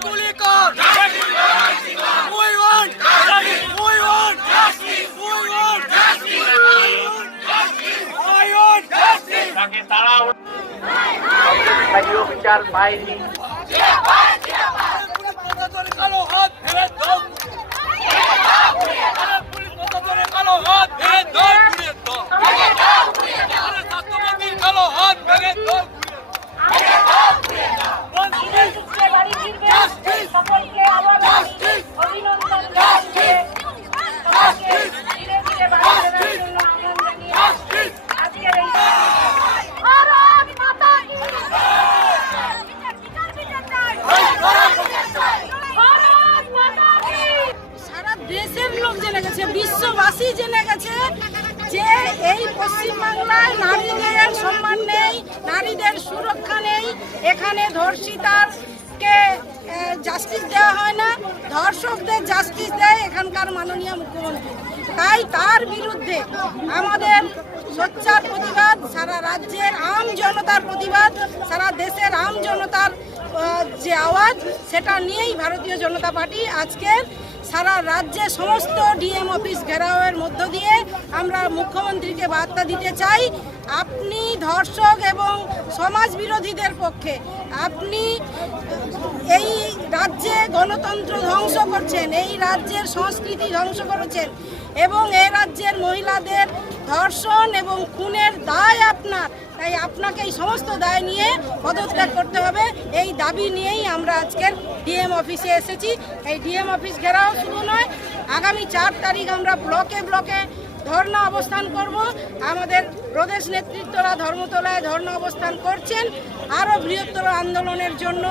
Want justice. তাকে তারা বিচার পায়নি যে এই পশ্চিমবাংলায় নারীদের সম্মান নেই, নারীদের সুরক্ষা নেই, এখানে ধর্ষিতারকে জাস্টিস দেওয়া হয় না, ধর্ষকদের জাস্টিস দেয় এখানকার মাননীয় মুখ্যমন্ত্রী। তাই তার বিরুদ্ধে আমাদের সোচ্চার প্রতিবাদ, সারা রাজ্যের আম জনতার প্রতিবাদ, সারা দেশের আম জনতার যে আওয়াজ, সেটা নিয়েই ভারতীয় জনতা পার্টি আজকের সারা রাজ্যে সমস্ত ডিএম অফিস ঘেরাওয়ের মধ্য দিয়ে আমরা মুখ্যমন্ত্রীকে বার্তা দিতে চাই। আপনি ধর্ষক এবং সমাজ বিরোধীদের পক্ষে আপনি এই রাজ্যে গণতন্ত্র ধ্বংস করছেন, এই রাজ্যের সংস্কৃতি ধ্বংস করেছেন এবং এ রাজ্যের মহিলাদের ধর্ষণ এবং খুনের দায় আপনার। তাই আপনাকে এই সমস্ত দায় নিয়ে পদত্যাগ করতে হবে। এই দাবি নিয়েই আমরা আজকের ডিএম অফিসে এসেছি। এই ডিএম অফিস ঘেরাও শুধু নয়। আগামী চার তারিখ আমরা ব্লকে ব্লকে ধর্ণা অবস্থান করব। আমাদের প্রদেশ নেতৃত্বরা ধর্মতলায় ধর্ণা অবস্থান করছেন। আরও বৃহত্তর আন্দোলনের জন্য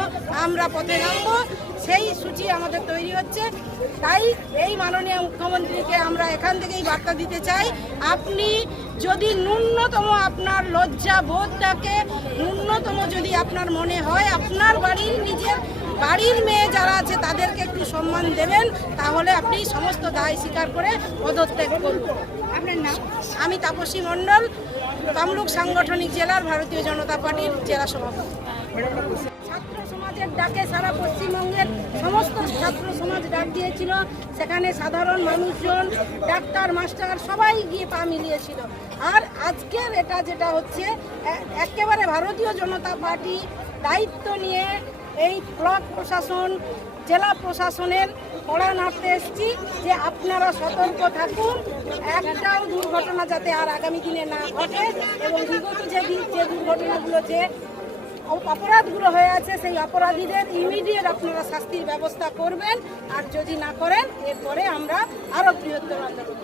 আমরা পথে নামব। সেই সূচি আমাদের তৈরি হচ্ছে। তাই এই মাননীয় মুখ্যমন্ত্রীকে আমরা এখান থেকেই বার্তা দিতে চাই আপনি যদি ন্যূনতম আপনার লজ্জা বোধটাকে ন্যূনতম যদি আপনার মনে হয় আপনার বাড়ির নিজের বাড়ির মেয়ে যারা আছে তাদেরকে একটু সম্মান দেবেন তাহলে আপনি সমস্ত দায় স্বীকার করে পদত্যাগ করুন। আপনার নাম? আমি তাপসী মণ্ডল তমলুক সাংগঠনিক জেলার ভারতীয় জনতা পার্টির জেলা সভাপতি। ছাত্র সমাজের ডাকে সারা পশ্চিমবঙ্গের সমস্ত ছাত্র সমাজ ডাক দিয়েছিল। সেখানে সাধারণ মানুষজন, ডাক্তার, মাস্টার সবাই গিয়ে পা মিলিয়েছিল। আর আজকের এটা যেটা হচ্ছে একেবারে ভারতীয় জনতা পার্টি দায়িত্ব নিয়ে এই ব্লক প্রশাসন, জেলা প্রশাসনের কড়া নাড়তে এসেছি যে আপনারা সতর্ক থাকুন। একটাও দুর্ঘটনা যাতে আর আগামী দিনে না ঘটে এবং বিগত যে যে দুর্ঘটনাগুলো যে অপরাধগুলো হয়ে আছে, সেই অপরাধীদের ইমিডিয়েট আপনারা শাস্তির ব্যবস্থা করবেন আর যদি না করেন, এরপরে আমরা আরও বৃহত্তর আন্দোলন।